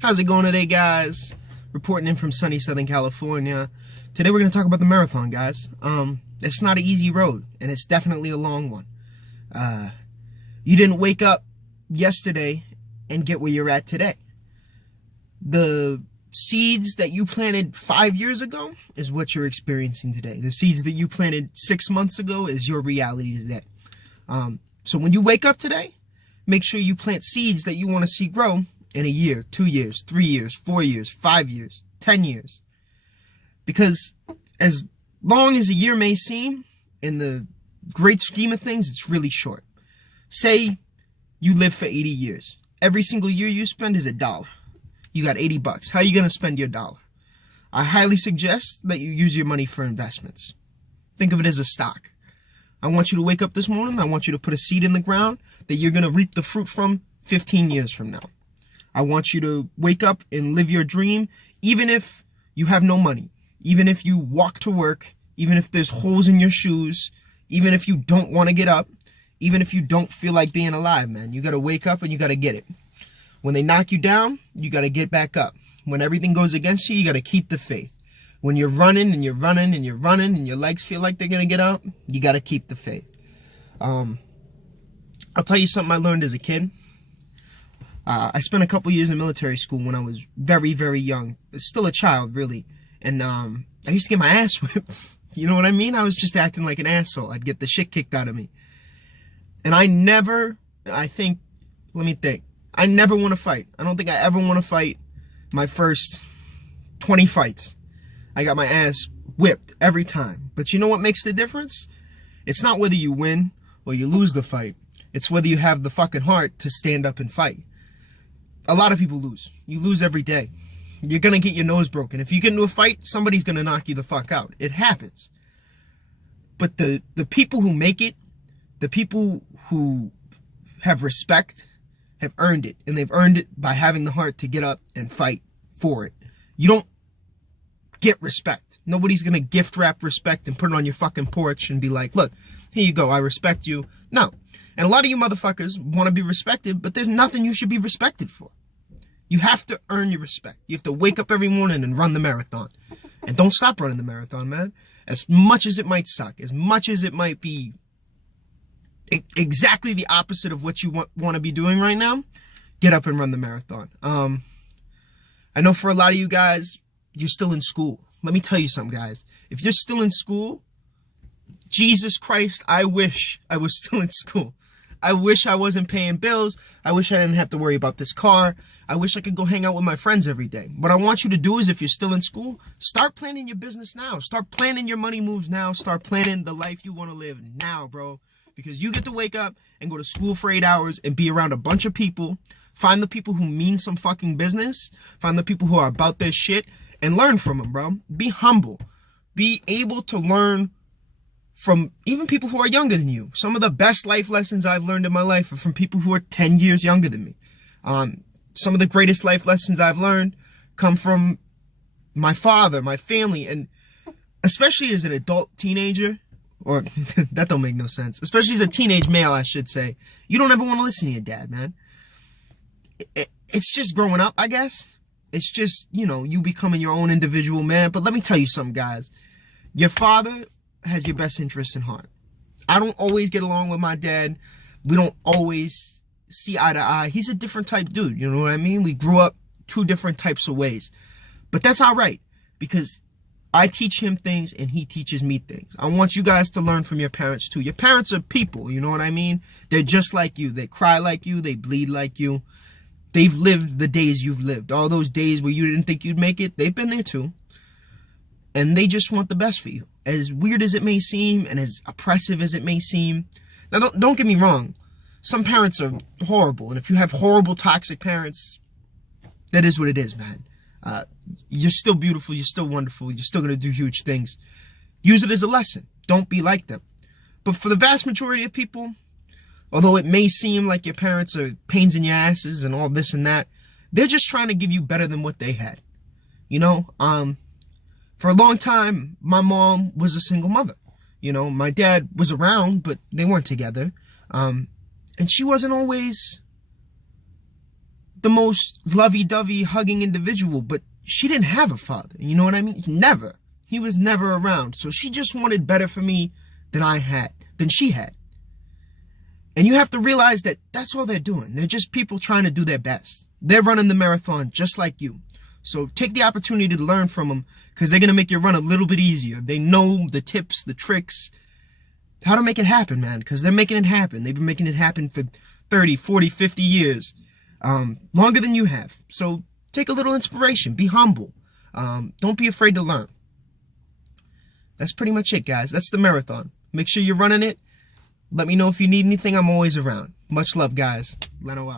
How's it going today, guys? Reporting in from sunny Southern California. Today we're going to talk about the marathon, guys. It's not an easy road, and it's definitely a long one. You didn't wake up yesterday and get where you're at today. The seeds that you planted 5 years ago is what you're experiencing today. The seeds that you planted 6 months ago is your reality today. So when you wake up today, make sure you plant seeds that you want to see grow in a year, 2 years, 3 years, 4 years, 5 years, 10 years. Because as long as a year may seem, in the great scheme of things, it's really short. Say you live for 80 years. Every single year you spend is $1. You got 80 bucks. How are you going to spend your dollar? I highly suggest that you use your money for investments. Think of it as a stock. I want you to wake up this morning. I want you to put a seed in the ground that you're going to reap the fruit from 15 years from now. I want you to wake up and live your dream, even if you have no money, even if you walk to work, even if there's holes in your shoes, even if you don't want to get up, even if you don't feel like being alive, man. You got to wake up and you got to get it. When they knock you down, you got to get back up. When everything goes against you, you got to keep the faith. When you're running and you're running and you're running and your legs feel like they're going to get out, you got to keep the faith. I'll tell you something I learned as a kid. I spent a couple years in military school when I was very, very young. Still a child, really. And I used to get my ass whipped. You know what I mean? I was just acting like an asshole. I'd get the shit kicked out of me. And I never want to fight. I don't think I ever want to fight my first 20 fights. I got my ass whipped every time. But you know what makes the difference? It's not whether you win or you lose the fight. It's whether you have the fucking heart to stand up and fight. A lot of people lose. You lose every day. You're going to get your nose broken. If you get into a fight, somebody's going to knock you the fuck out. It happens. But the people who make it, the people who have respect, have earned it. And they've earned it by having the heart to get up and fight for it. You don't get respect. Nobody's going to gift wrap respect and put it on your fucking porch and be like, look, here you go, I respect you. No. And a lot of you motherfuckers want to be respected, but there's nothing you should be respected for. You have to earn your respect. You have to wake up every morning and run the marathon. And don't stop running the marathon, man. As much as it might suck, as much as it might be exactly the opposite of what you want to be doing right now, get up and run the marathon. I know for a lot of you guys, you're still in school. Let me tell you something, guys. If you're still in school, Jesus Christ, I wish I was still in school. I wish I wasn't paying bills. I wish I didn't have to worry about this car. I wish I could go hang out with my friends every day. What I want you to do is, if you're still in school, start planning your business now. Start planning your money moves now. Start planning the life you want to live now, bro. Because you get to wake up and go to school for 8 hours and be around a bunch of people. Find the people who mean some fucking business. Find the people who are about their shit and learn from them, bro. Be humble. Be able to learn from even people who are younger than you. Some of the best life lessons I've learned in my life are from people who are 10 years younger than me. Some of the greatest life lessons I've learned come from my father, my family, and especially as an adult teenager, or that don't make no sense, especially as a teenage male, I should say, you don't ever want to listen to your dad, man. It's just growing up, I guess. It's just, you becoming your own individual man. But let me tell you something, guys. Your father has your best interest in heart. I don't always get along with my dad. We don't always see eye to eye. He's a different type dude, you know what I mean? We grew up two different types of ways. But that's all right, because I teach him things and he teaches me things. I want you guys to learn from your parents too. Your parents are people, you know what I mean? They're just like you. They cry like you. They bleed like you. They've lived the days you've lived. All those days where you didn't think you'd make it, they've been there too. And they just want the best for you. As weird as it may seem and as oppressive as it may seem. Now, don't get me wrong. Some parents are horrible. And if you have horrible, toxic parents, that is what it is, man. You're still beautiful. You're still wonderful. You're still going to do huge things. Use it as a lesson. Don't be like them. But for the vast majority of people, although it may seem like your parents are pains in your asses and all this and that, they're just trying to give you better than what they had. For a long time, my mom was a single mother. My dad was around, but they weren't together. And she wasn't always the most lovey-dovey hugging individual, but she didn't have a father. You know what I mean? Never. He was never around. So she just wanted better for me than she had. And you have to realize that that's all they're doing. They're just people trying to do their best. They're running the marathon just like you. So take the opportunity to learn from them, because they're going to make your run a little bit easier. They know the tips, the tricks, how to make it happen, man, because they're making it happen. They've been making it happen for 30, 40, 50 years, longer than you have. So take a little inspiration. Be humble. Don't be afraid to learn. That's pretty much it, guys. That's the marathon. Make sure you're running it. Let me know if you need anything. I'm always around. Much love, guys. Leno out.